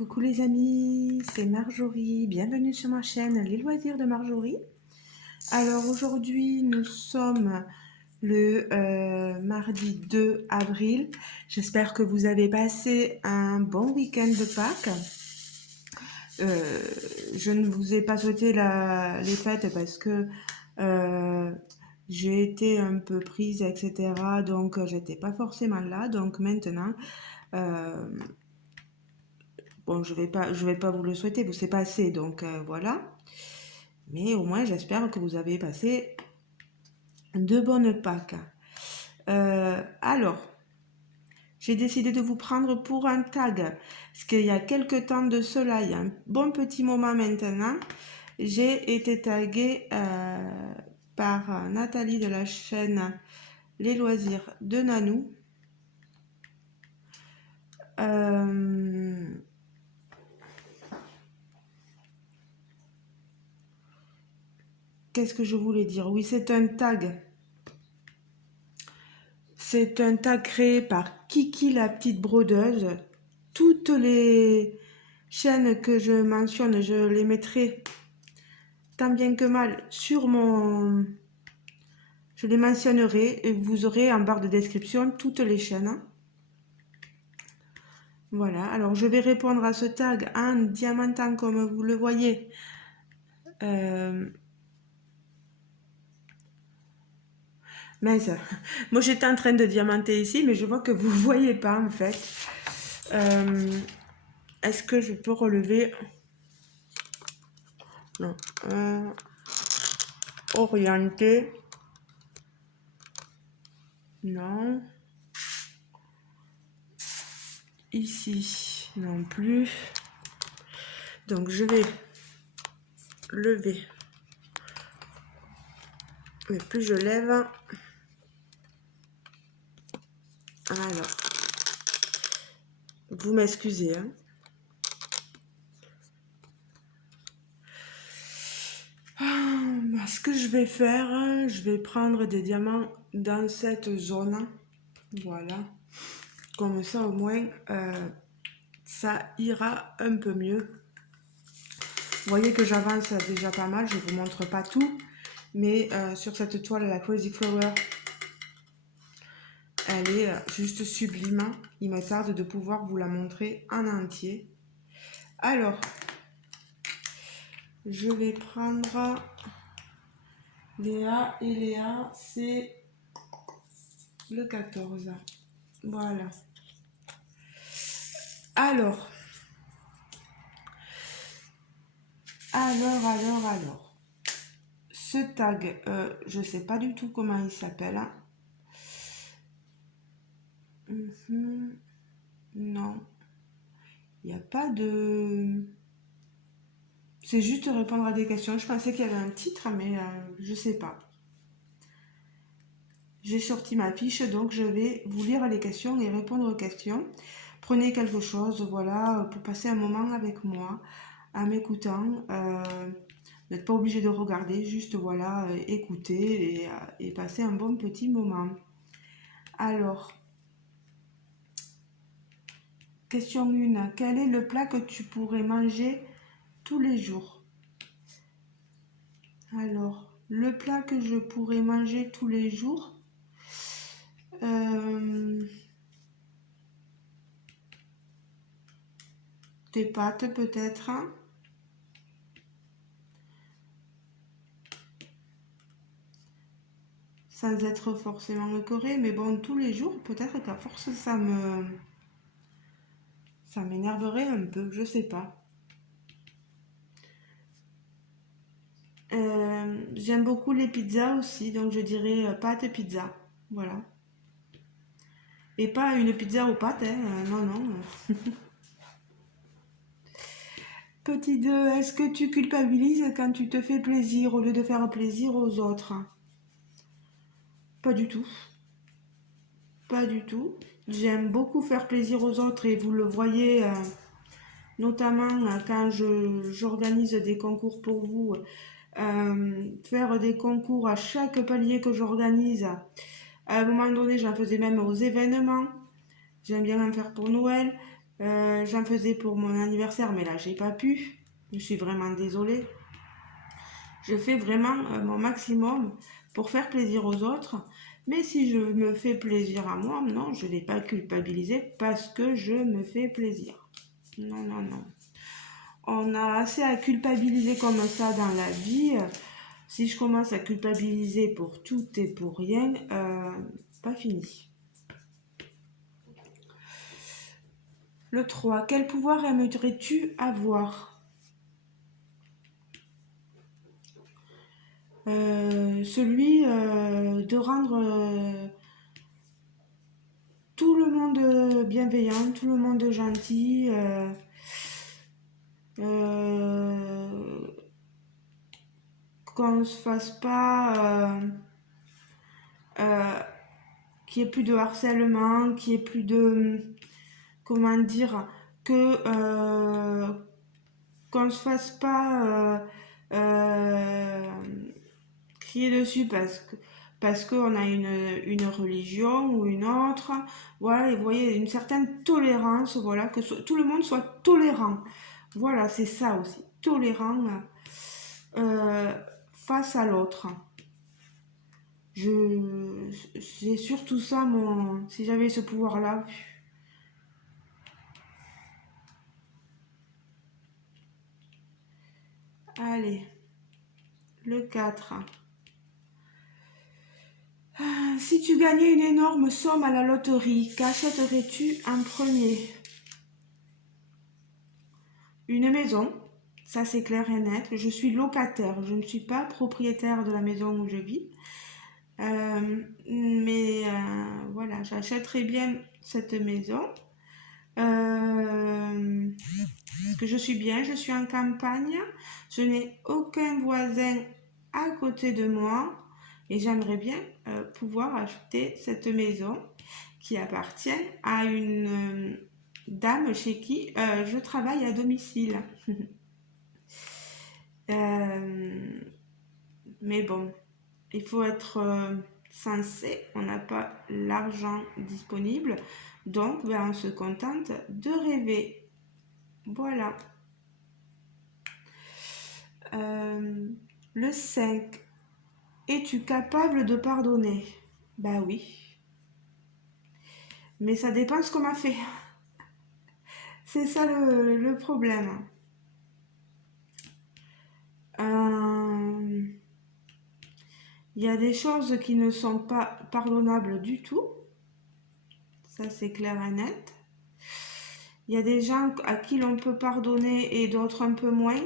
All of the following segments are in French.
Coucou les amis, c'est Marjorie, bienvenue sur ma chaîne Les Loisirs de Marjorie. Alors aujourd'hui nous sommes le mardi 2 avril, j'espère que vous avez passé un bon week-end de Pâques. Je ne vous ai pas souhaité les fêtes parce que j'ai été un peu prise, etc. Donc j'étais pas forcément là, donc maintenant... Bon, je vais pas vous le souhaiter, vous c'est passé, donc voilà. Mais au moins, j'espère que vous avez passé de bonnes Pâques. Alors, j'ai décidé de vous prendre pour un tag, parce qu'il y a quelques temps de cela, il y a un bon petit moment maintenant, j'ai été taguée par Nathalie de la chaîne Les Loisirs de Nanou. Qu'est-ce que je voulais dire? Oui, c'est un tag. C'est un tag créé par Kiki la petite brodeuse. Toutes les chaînes que je mentionne, je les mettrai tant bien que mal sur mon... Je les mentionnerai et vous aurez en barre de description toutes les chaînes. Voilà, alors je vais répondre à ce tag en diamantant comme vous le voyez. Mince, moi j'étais en train de diamanter ici, mais je vois que vous ne voyez pas en fait. Est-ce que je peux relever? Non. Orienté. Non. Ici non plus. Donc je vais lever. Mais plus je lève. Alors. Vous m'excusez. Hein. Ce que je vais faire, je vais prendre des diamants dans cette zone. Voilà. Comme ça au moins, ça ira un peu mieux. Vous voyez que j'avance déjà pas mal, je ne vous montre pas tout. Mais sur cette toile, la Crazy Flower, elle est juste sublime. Il me tarde de pouvoir vous la montrer en entier. Alors, je vais prendre Léa et Léa, c'est le 14. Voilà. Alors. Ce tag, je ne sais pas du tout comment il s'appelle. Non. Il n'y a pas de... C'est juste répondre à des questions. Je pensais qu'il y avait un titre, mais je ne sais pas. J'ai sorti ma fiche, donc je vais vous lire les questions et répondre aux questions. Prenez quelque chose, voilà, pour passer un moment avec moi, en m'écoutant. Vous n'êtes pas obligé de regarder, juste voilà, écouter et passer un bon petit moment. Alors, question 1. Quel est le plat que tu pourrais manger tous les jours? Alors, le plat que je pourrais manger tous les jours, des pâtes peut-être, sans être forcément écœuré, mais bon, tous les jours, peut-être qu'à force, ça m'énerverait un peu, je sais pas. J'aime beaucoup les pizzas aussi, donc je dirais pâte pizza, voilà. Et pas une pizza aux pâtes, hein, non, non. Petit 2, est-ce que tu culpabilises quand tu te fais plaisir au lieu de faire plaisir aux autres? Pas du tout. Pas du tout. J'aime beaucoup faire plaisir aux autres et vous le voyez notamment quand j'organise des concours pour vous. Faire des concours à chaque palier que j'organise. À un moment donné, j'en faisais même aux événements. J'aime bien en faire pour Noël. J'en faisais pour mon anniversaire, mais là, j'ai pas pu. Je suis vraiment désolée. Je fais vraiment mon maximum pour faire plaisir aux autres. Mais si je me fais plaisir à moi, non, je ne vais pas culpabiliser parce que je me fais plaisir. Non, non, non. On a assez à culpabiliser comme ça dans la vie. Si je commence à culpabiliser pour tout et pour rien, pas fini. Le 3. Quel pouvoir aimerais-tu avoir? Celui de rendre tout le monde bienveillant, tout le monde gentil, euh, qu'on ne se fasse pas, euh, qu'il n'y ait plus de harcèlement, qu'il n'y ait plus de, comment dire, que qu'on ne se fasse pas crier dessus parce qu'on a une religion ou une autre. Voilà, et vous voyez, une certaine tolérance, voilà, que tout le monde soit tolérant. Voilà, c'est ça aussi, tolérant euh, face à l'autre. C'est surtout ça, si j'avais ce pouvoir-là. Allez, le 4. Si tu gagnais une énorme somme à la loterie, qu'achèterais-tu en premier? Une maison, ça c'est clair et net. Je suis locataire, je ne suis pas propriétaire de la maison où je vis. Mais voilà, j'achèterais bien cette maison. Parce que je suis bien, je suis en campagne, je n'ai aucun voisin à côté de moi et j'aimerais bien pouvoir acheter cette maison qui appartient à une dame chez qui je travaille à domicile. Mais bon, il faut être sensé, on n'a pas l'argent disponible, donc ben, on se contente de rêver. Voilà. Le 5. Es-tu capable de pardonner? Bah oui. Mais ça dépend ce qu'on m'a fait. C'est ça le problème. Il y a des choses qui ne sont pas pardonnables du tout. Ça, c'est clair et net. Il y a des gens à qui l'on peut pardonner et d'autres un peu moins.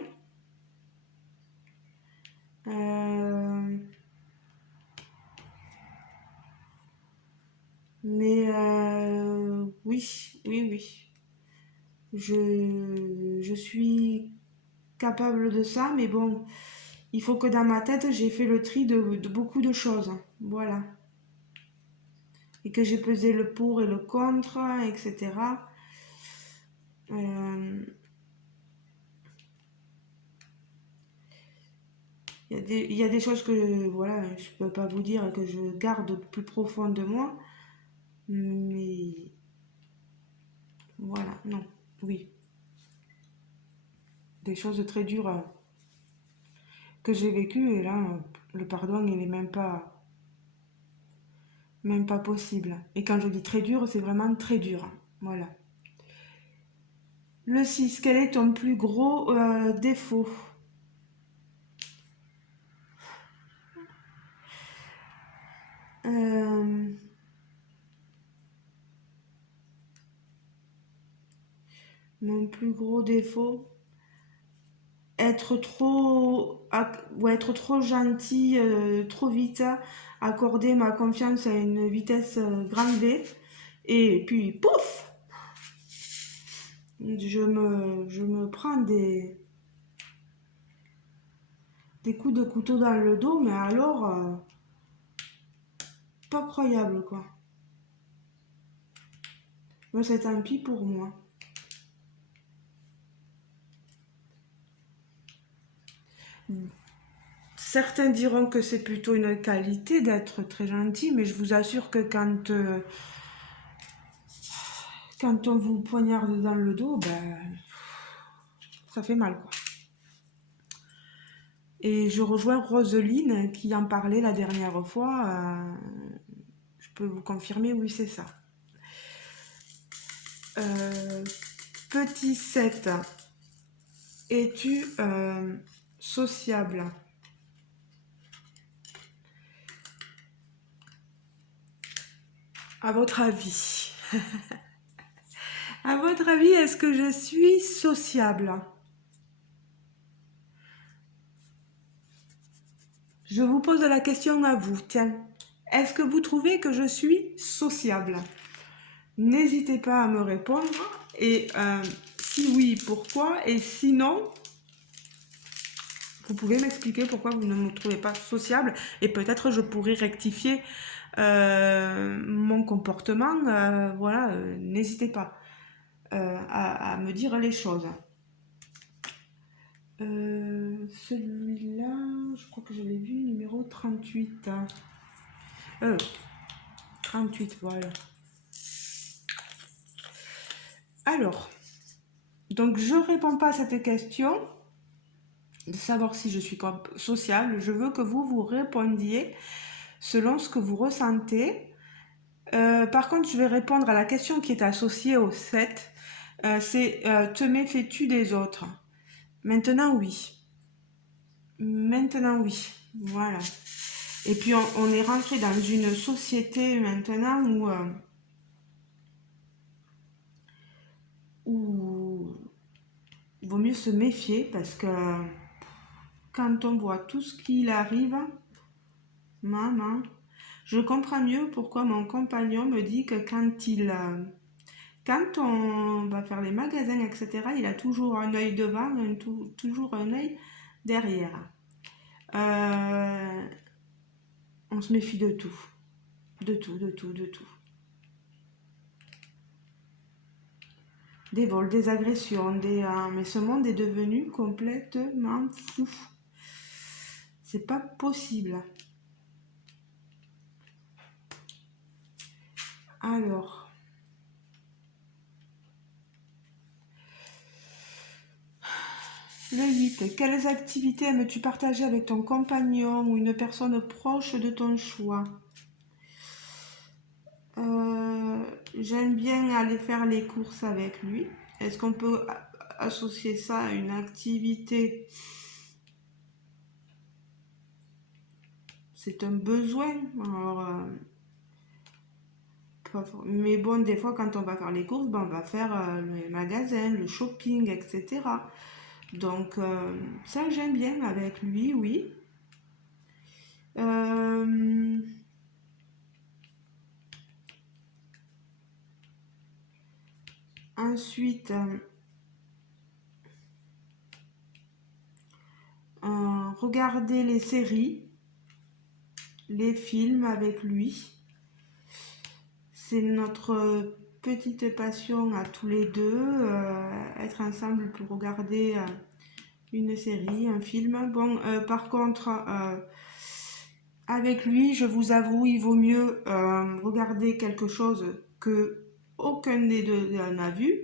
Mais oui, oui, oui. Je suis capable de ça, mais bon, il faut que dans ma tête, j'ai fait le tri de beaucoup de choses. Voilà. Et que j'ai pesé le pour et le contre, etc. Il y a des choses que voilà, je peux pas vous dire que je garde plus profond de moi. Mais voilà, non, oui. Des choses très dures que j'ai vécues et là, le pardon, il est même pas possible. Et quand je dis très dur, c'est vraiment très dur. Voilà. Le 6. Quel est ton plus gros défaut? Euh, Mon plus gros défaut, être trop gentil, trop vite, accorder ma confiance à une vitesse grande V, et puis pouf, je me prends des coups de couteau dans le dos, mais alors, pas croyable quoi. Moi, c'est tant pis pour moi. Certains diront que c'est plutôt une qualité d'être très gentil, mais je vous assure que quand on vous poignarde dans le dos, ben, ça fait mal, quoi. Et je rejoins Roseline qui en parlait la dernière fois. Je peux vous confirmer, oui, c'est ça. Euh, Petit 7, es-tu sociable? À votre avis? À votre avis, est-ce que je suis sociable? Je vous pose la question à vous, tiens. Est-ce que vous trouvez que je suis sociable? N'hésitez pas à me répondre. Et si oui, pourquoi? Et sinon, vous pouvez m'expliquer pourquoi vous ne me trouvez pas sociable. Et peut-être je pourrais rectifier mon comportement. Voilà, n'hésitez pas à me dire les choses. Celui-là, je crois que je l'ai vu, numéro 38. 38, voilà. Alors, donc je réponds pas à cette question de savoir si je suis sociable. Je veux que vous répondiez selon ce que vous ressentez. Par contre, je vais répondre à la question qui est associée au 7. C'est te méfies-tu des autres? Maintenant, oui. Maintenant, oui. Voilà. Et puis, on est rentré dans une société maintenant où il vaut mieux se méfier parce que quand on voit tout ce qu'il arrive, maman, je comprends mieux pourquoi mon compagnon me dit que quand on va faire les magasins, etc., il a toujours un œil devant, toujours un œil derrière. Euh, on se méfie de tout. De tout, de tout, de tout. Des vols, des agressions, mais ce monde est devenu complètement fou. C'est pas possible. Alors, le 8. Quelles activités aimes-tu partager avec ton compagnon ou une personne proche de ton choix? J'aime bien aller faire les courses avec lui. Est-ce qu'on peut associer ça à une activité? C'est un besoin. Alors, mais bon, des fois, quand on va faire les courses, ben, on va faire les magasins, le shopping, etc. Donc, ça, j'aime bien avec lui, oui. Euh, Ensuite, regarder les séries, les films avec lui. C'est notre petite passion à tous les deux, être ensemble pour regarder une série, un film. Bon, par contre, avec lui, je vous avoue, il vaut mieux regarder quelque chose que aucun des deux n'a vu.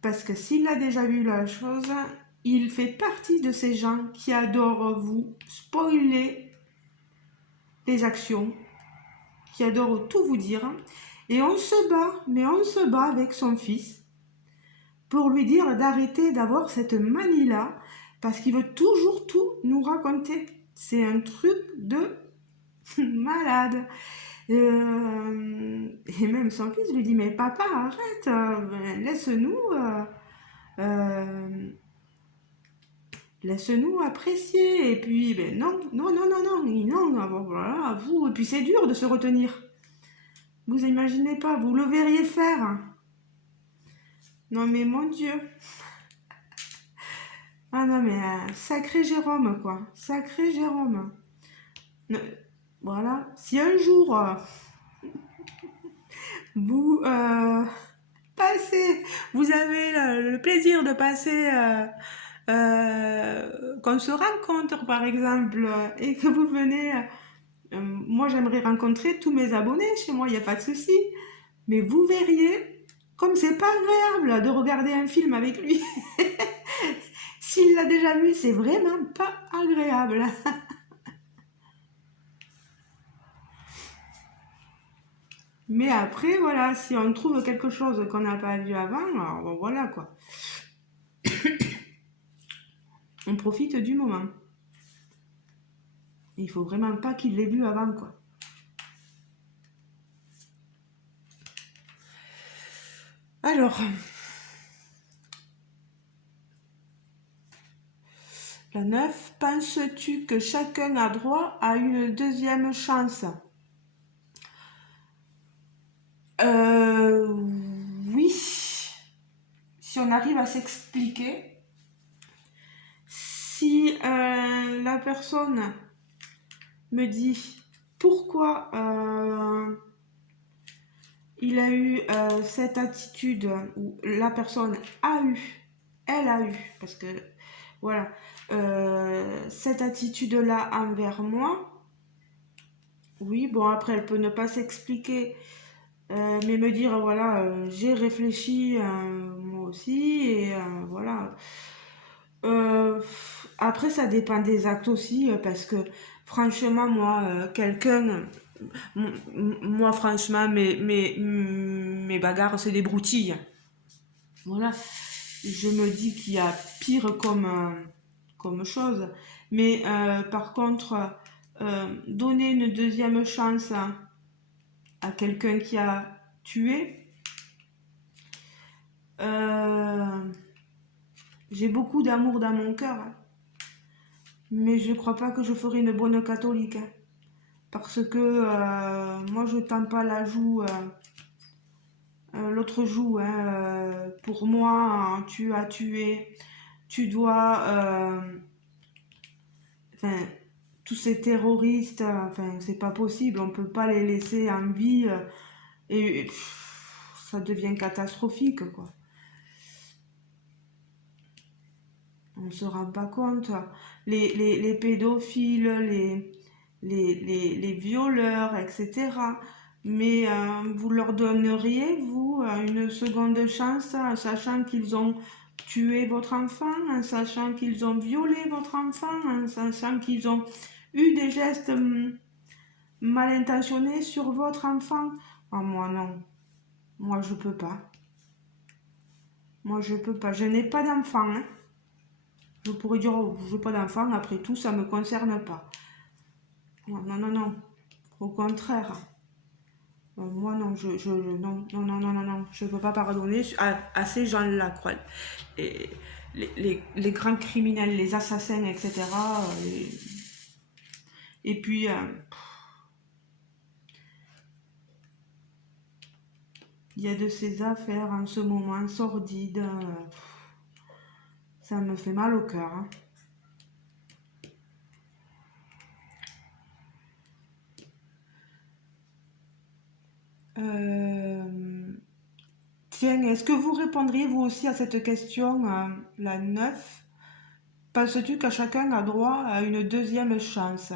Parce que s'il a déjà vu la chose, il fait partie de ces gens qui adorent vous spoiler les actions, qui adorent tout vous dire. Et on se bat, mais on se bat avec son fils pour lui dire d'arrêter d'avoir cette manie-là, parce qu'il veut toujours tout nous raconter. C'est un truc de malade. Et même son fils lui dit, mais papa, arrête, laisse-nous... laisse-nous apprécier. Et puis, ben non, non, non, non, non, non, voilà, vous. Et puis c'est dur de se retenir. Vous imaginez pas, vous le verriez faire. Non mais mon Dieu. Ah non mais sacré Jérôme quoi, sacré Jérôme. Voilà, si un jour vous passez, vous avez le plaisir de passer, qu'on se rencontre par exemple, et que vous venez, moi j'aimerais rencontrer tous mes abonnés chez moi, il n'y a pas de souci. Mais vous verriez comme c'est pas agréable de regarder un film avec lui. S'il l'a déjà vu, c'est vraiment pas agréable. Mais après, voilà, si on trouve quelque chose qu'on n'a pas vu avant, alors bon, voilà quoi. On profite du moment. Il faut vraiment pas qu'il l'ait vu avant quoi. Alors, la 9, penses-tu que chacun a droit à une deuxième chance? Euh, oui, si on arrive à s'expliquer, si la personne me dit pourquoi il a eu cette attitude, ou la personne a eu, elle a eu, parce que voilà, cette attitude-là envers moi, oui, bon après elle peut ne pas s'expliquer, mais me dire voilà, j'ai réfléchi moi aussi, et voilà. Euh, Après ça dépend des actes aussi, parce que franchement moi, moi franchement mes bagarres c'est des broutilles. Voilà, je me dis qu'il y a pire comme chose. Mais par contre, donner une deuxième chance à quelqu'un qui a tué, euh, j'ai beaucoup d'amour dans mon cœur, hein. Mais je crois pas que je ferai une bonne catholique, hein. Parce que moi je tends pas la joue, l'autre joue, hein. Pour moi, hein, tu as tué, tu dois, enfin, tous ces terroristes, enfin, c'est pas possible, on peut pas les laisser en vie, et ça devient catastrophique, quoi. On se rend pas compte. Les pédophiles, les violeurs, etc. Mais vous leur donneriez, vous, une seconde chance, en sachant qu'ils ont tué votre enfant, en sachant qu'ils ont violé votre enfant, en sachant qu'ils ont eu des gestes mal intentionnés sur votre enfant. Ah, moi, non. Moi, je peux pas. Moi, je peux pas. Je n'ai pas d'enfant, hein. Je pourrais dire, oh, je n'ai pas d'enfant, après tout, ça ne me concerne pas. Non, non, non, non. Au contraire. Moi, non, non, non, non, non, non, non. Je ne peux pas pardonner à ces gens-là, quoi. Et les grands criminels, les assassins, etc. Et puis, il y a de ces affaires en ce moment sordides. Ça me fait mal au cœur, hein. Euh, Tiens, est-ce que vous répondriez vous aussi à cette question, la 9? Penses-tu que chacun a droit à une deuxième chance?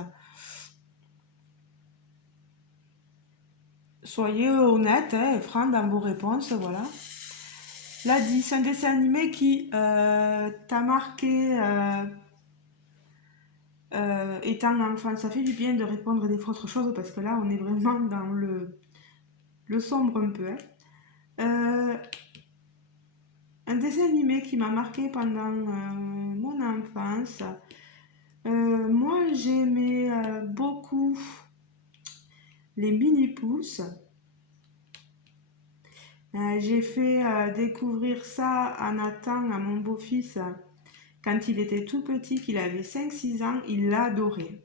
Soyez honnête, hein, et franc dans vos réponses, voilà. La 10, un dessin animé qui t'a marqué étant enfant. Ça fait du bien de répondre des fois autre chose parce que là, on est vraiment dans le sombre un peu, hein. Euh, un dessin animé qui m'a marqué pendant mon enfance. Moi, j'aimais beaucoup les mini-pousses. J'ai fait découvrir ça à Nathan, à mon beau-fils, quand il était tout petit, qu'il avait 5 6 ans, il l'adorait.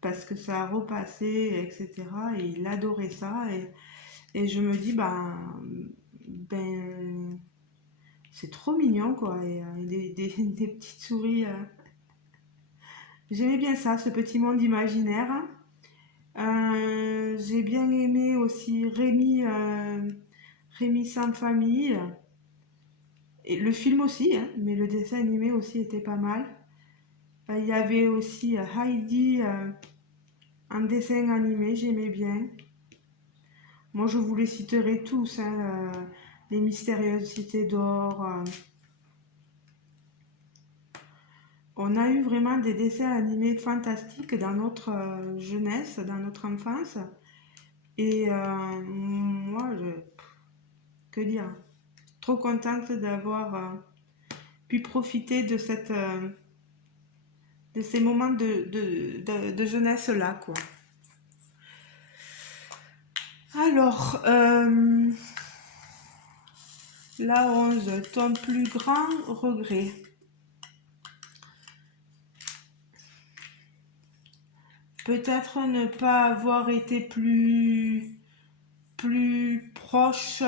Parce que ça repassait, etc. Et il adorait ça. Et je me dis, ben c'est trop mignon, quoi. Et des petites souris. J'aimais bien ça, ce petit monde imaginaire. J'ai bien aimé aussi Rémi sans famille. Et le film aussi, hein, mais le dessin animé aussi était pas mal. Il y avait aussi Heidi en dessin animé, j'aimais bien. Moi, je vous les citerai tous, hein, les mystérieuses cités d'or. On a eu vraiment des dessins animés fantastiques dans notre jeunesse, dans notre enfance. Et moi, que dire? Trop contente d'avoir pu profiter de de ces moments de jeunesse-là, quoi. Alors, la 11, ton plus grand regret. Peut-être ne pas avoir été plus proche,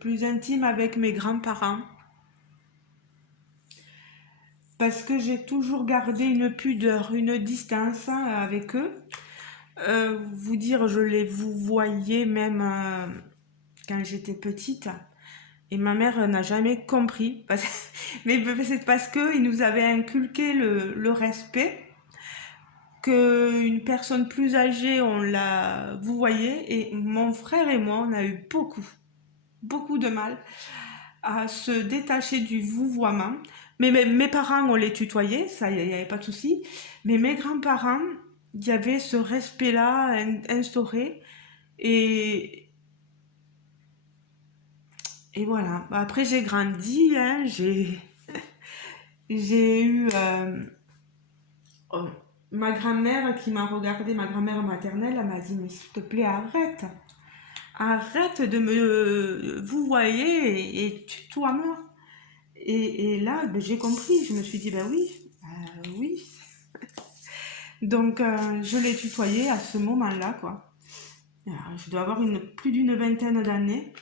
plus intime avec mes grands-parents. Parce que j'ai toujours gardé une pudeur, une distance avec eux. Vous dire, je les vous voyais même quand j'étais petite. Et ma mère n'a jamais compris. Mais c'est parce qu'ils nous avaient inculqué le respect. Qu'une personne plus âgée, on l'a vous voyez. Et mon frère et moi, on a eu beaucoup de mal à se détacher du vouvoiement. Mais mes parents, on les tutoyait, ça, il n'y avait pas de souci. Mais mes grands-parents, il y avait ce respect-là instauré. Et, et voilà. Après, j'ai grandi, hein, j'ai eu oh, ma grand-mère qui m'a regardée, ma grand-mère maternelle, elle m'a dit, mais s'il te plaît, arrête. Arrête de me vous voyez et tutoie-moi. Et là, ben, j'ai compris. Je me suis dit, ben oui, oui. Donc, je l'ai tutoyé à ce moment-là, quoi. Alors, je dois avoir plus d'une vingtaine d'années.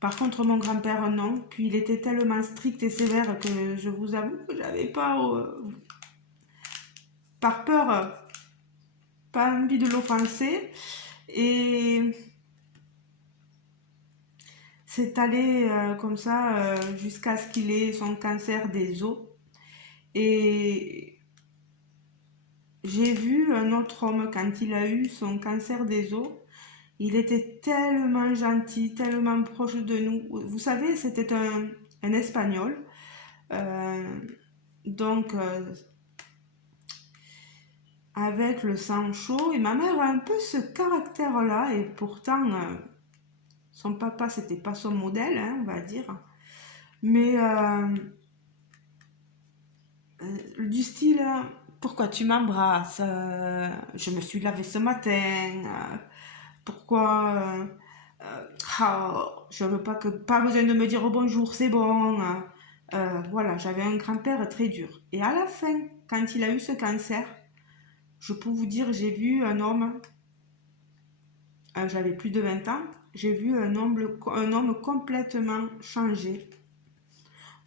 Par contre, mon grand-père, non. Puis, il était tellement strict et sévère que je vous avoue que j'avais pas, par peur, pas envie de l'offenser. Et c'est allé comme ça jusqu'à ce qu'il ait son cancer des os. Et j'ai vu un autre homme quand il a eu son cancer des os. Il était tellement gentil, tellement proche de nous. Vous savez, c'était un Espagnol. Euh, donc, avec le sang chaud. Et ma mère a un peu ce caractère-là. Et pourtant, son papa, c'était pas son modèle, hein, on va dire. Mais du style, pourquoi tu m'embrasses? Je me suis lavée ce matin. Pourquoi je veux pas pas besoin de me dire bonjour, c'est bon. Voilà, j'avais un grand-père très dur. Et à la fin, quand il a eu ce cancer, je peux vous dire, j'ai vu un homme, j'avais plus de 20 ans, j'ai vu un homme complètement changé.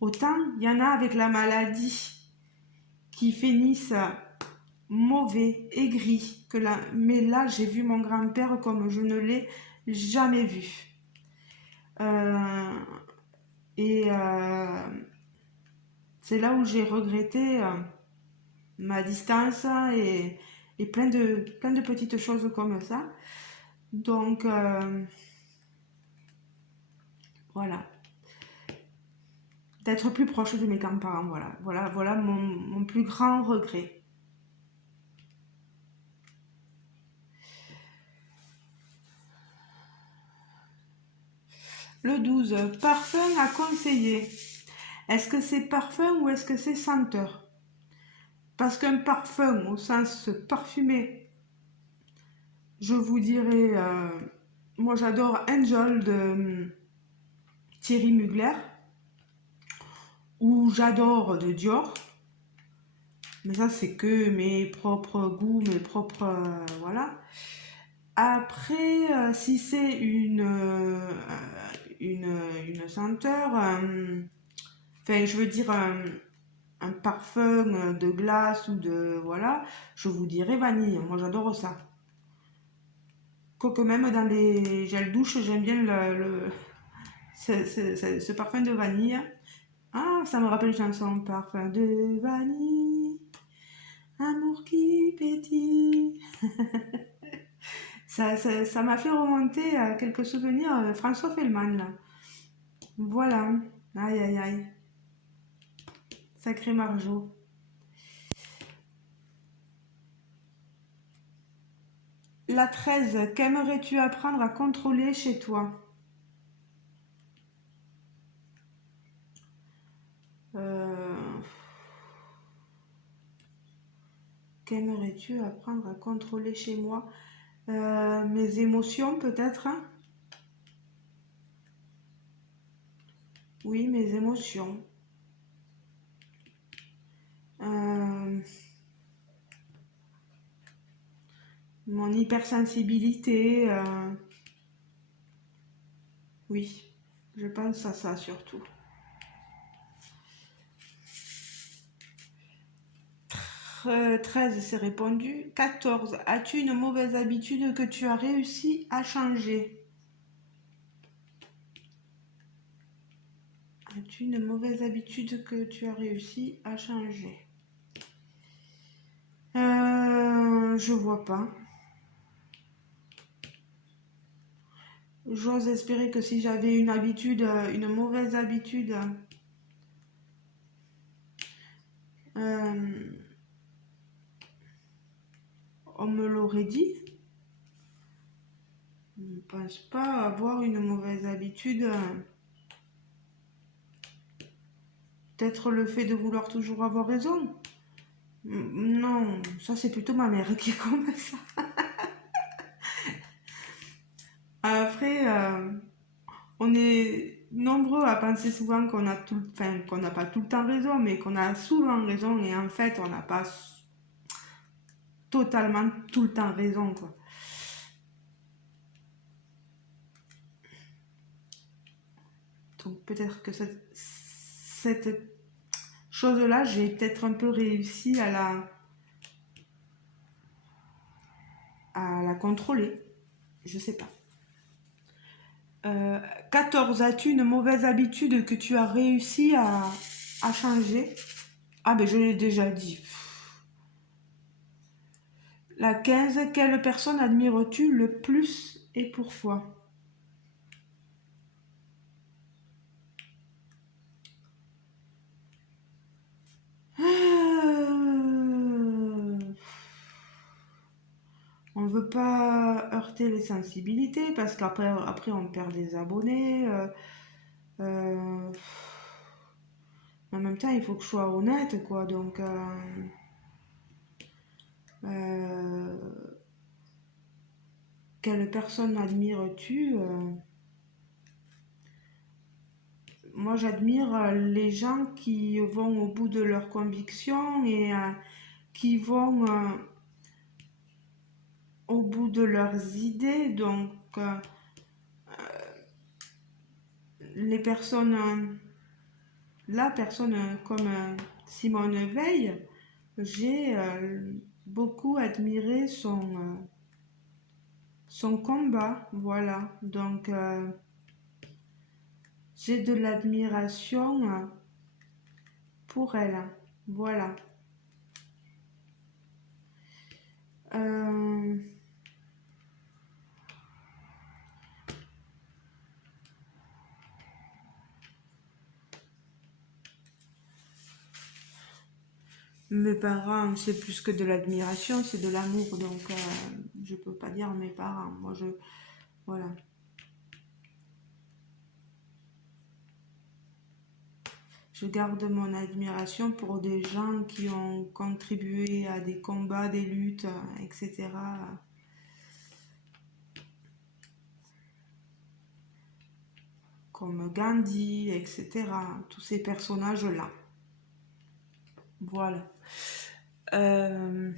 Autant il y en a avec la maladie qui finissent mauvais, aigris, mais là j'ai vu mon grand-père comme je ne l'ai jamais vu. Euh, et c'est là où j'ai regretté ma distance et plein de petites choses comme ça. Donc voilà, d'être plus proche de mes grands-parents, voilà mon plus grand regret. Le 12, parfum à conseiller. Est-ce que c'est parfum ou est-ce que c'est senteur? Parce qu'un parfum au sens parfumé, je vous dirais, moi j'adore Angel de Thierry Mugler, ou j'adore de Dior, mais ça c'est que mes propres goûts, mes propres, voilà. Après, si c'est une senteur, enfin je veux dire un parfum de glace ou de, voilà, je vous dirais vanille, moi j'adore ça. Quoique même dans les gels douche, j'aime bien ce parfum de vanille. Ah, ça me rappelle une chanson, parfum de vanille. Amour qui pétille. Ça m'a fait remonter à quelques souvenirs de François Fellman, là. Voilà. Aïe, aïe, aïe. Sacré Marjo. La 13. Qu'aimerais-tu apprendre à contrôler chez toi? Euh, Qu'aimerais-tu apprendre à contrôler chez moi? Mes émotions, peut-être, hein. Oui, mes émotions. Euh, Mon hypersensibilité. Oui, je pense à ça surtout. 13, c'est répondu. 14. As-tu une mauvaise habitude que tu as réussi à changer? As-tu une mauvaise habitude que tu as réussi à changer? Je vois pas. J'ose espérer que si j'avais une habitude, une mauvaise habitude, euh, on me l'aurait dit. Je ne pense pas avoir une mauvaise habitude. Peut-être le fait de vouloir toujours avoir raison. Non, ça c'est plutôt ma mère qui est comme ça. Après, on est nombreux à penser souvent qu'on a enfin, qu'on n'a pas tout le temps raison, mais qu'on a souvent raison et en fait on n'a pas totalement tout le temps raison, quoi. Donc peut-être que cette chose-là, j'ai peut-être un peu réussi à la contrôler. Je sais pas. 14. As-tu une mauvaise habitude que tu as réussi à changer? Ah ben je l'ai déjà dit. La 15. Quelle personne admires-tu le plus et pourquoi? On veut pas heurter les sensibilités parce qu'après on perd des abonnés. Euh, En même temps, il faut que je sois honnête, quoi. Donc, euh, quelle personne admires-tu? Moi, j'admire les gens qui vont au bout de leurs convictions et qui vont au bout de leurs idées. Donc, les personnes, la personne comme Simone Veil, j'ai beaucoup admiré son combat. Voilà. Donc, j'ai de l'admiration pour elle. Voilà. Euh, Mes parents, c'est plus que de l'admiration, c'est de l'amour. Donc, je peux pas dire mes parents. Moi, voilà. Je garde mon admiration pour des gens qui ont contribué à des combats, des luttes, etc. Comme Gandhi, etc. Tous ces personnages-là. Voilà. Euh,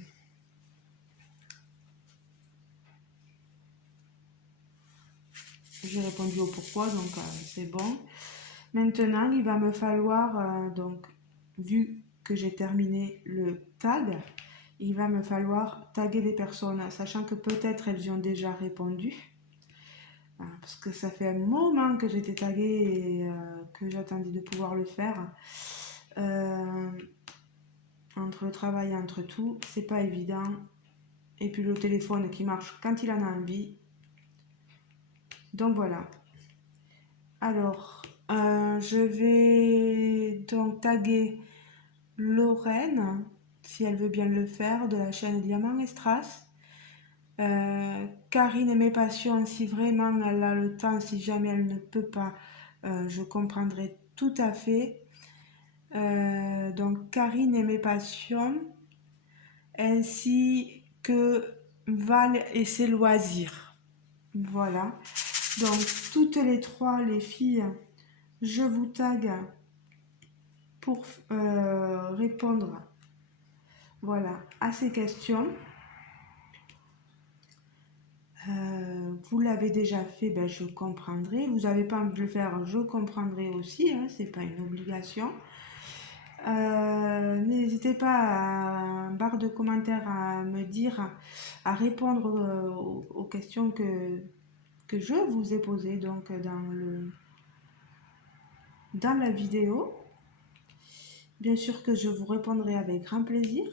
j'ai répondu au pourquoi, donc c'est bon. Maintenant, il va me falloir, donc, vu que j'ai terminé le tag, il va me falloir taguer des personnes, sachant que peut-être elles y ont déjà répondu. Parce que ça fait un moment que j'étais taguée et que j'attendais de pouvoir le faire. Euh, Entre le travail, entre tout, c'est pas évident. Et puis le téléphone qui marche quand il en a envie. Donc voilà. Alors, je vais donc taguer Lorraine, si elle veut bien le faire, de la chaîne Diamant et Strass. Karine et mes passions, si vraiment elle a le temps, si jamais elle ne peut pas, je comprendrai tout à fait. Donc Karine et mes passions, ainsi que Val et ses loisirs. Voilà. Donc toutes les trois, les filles, je vous tag pour répondre, voilà, à ces questions. Vous l'avez déjà fait, ben, je comprendrai. Vous n'avez pas envie de le faire, je comprendrai aussi, hein, c'est pas une obligation. N'hésitez pas en barre de commentaires à me dire, à répondre aux questions que je vous ai posées donc dans la vidéo. Bien sûr que je vous répondrai avec grand plaisir.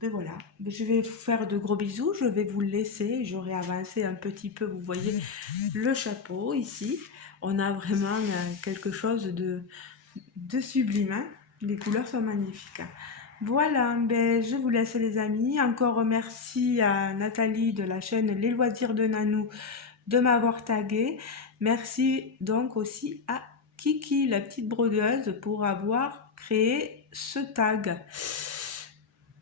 Ben voilà, je vais vous faire de gros bisous, je vais vous laisser, j'aurai avancé un petit peu, vous voyez le chapeau ici, on a vraiment quelque chose de sublime, hein. Les couleurs sont magnifiques. Voilà, ben, je vous laisse les amis, encore merci à Nathalie de la chaîne Les Loisirs de Nanou de m'avoir tagué, merci donc aussi à Kiki, la petite brodeuse, pour avoir créé ce tag.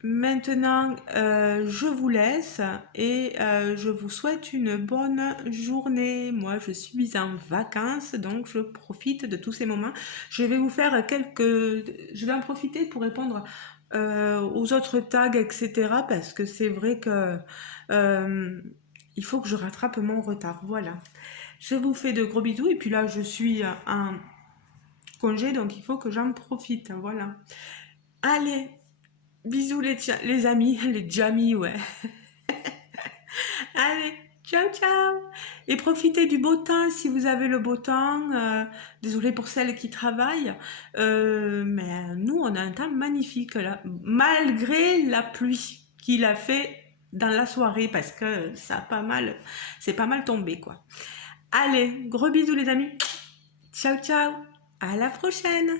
Maintenant, je vous laisse et je vous souhaite une bonne journée. Moi, je suis en vacances, donc je profite de tous ces moments. Je vais vous faire je vais en profiter pour répondre aux autres tags, etc. Parce que c'est vrai que il faut que je rattrape mon retard. Voilà. Je vous fais de gros bisous et puis là, je suis en congé, donc il faut que j'en profite. Voilà. Allez! Bisous les amis, les jamis, ouais. Allez, ciao ciao. Et profitez du beau temps si vous avez le beau temps. Désolée pour celles qui travaillent. Mais nous, on a un temps magnifique là. Malgré la pluie qu'il a fait dans la soirée parce que c'est pas mal tombé quoi. Allez, gros bisous les amis. Ciao ciao. À la prochaine.